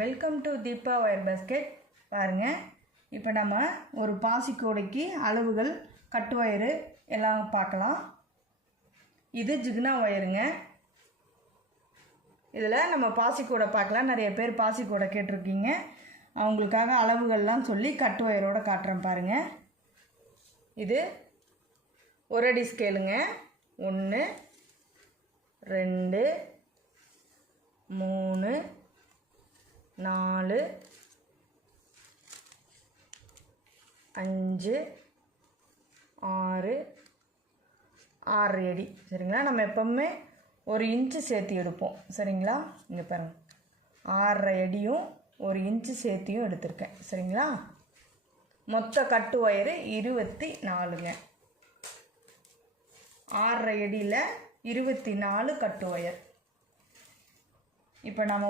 Welcome to Deepa wire basket. பாருங்கள், இப்போ நம்ம ஒரு பாசிக்கூடைக்கு அளவுகள், கட்டு ஒயரு எல்லாம் பார்க்கலாம். இது ஜிக்னா ஒயருங்க. இதில் நம்ம பாசிக்கூடை பார்க்கலாம். நிறைய பேர் பாசிக்கூடை கேட்டிருக்கீங்க. அவங்களுக்காக அளவுகள்லாம் சொல்லி கட்டு ஒயரோடு காட்டுறேன் பாருங்கள். இது ஒரு அடி ஸ்கேலுங்க. 1 2 3 4 5 6 6 அடி. சரிங்களா? நம்ம எப்பவுமே 1 இன்ச்சு சேர்த்து எடுப்போம். சரிங்களா? இங்கே பாருங்கள், 6 அடியும் 1 இன்ச்சு சேர்த்தியும் எடுத்திருக்கேன். சரிங்களா? மொத்த கட்டு ஒயரு 24ங்க. 6 அடியில் 24 கட்டு ஒயர். இப்போ நம்ம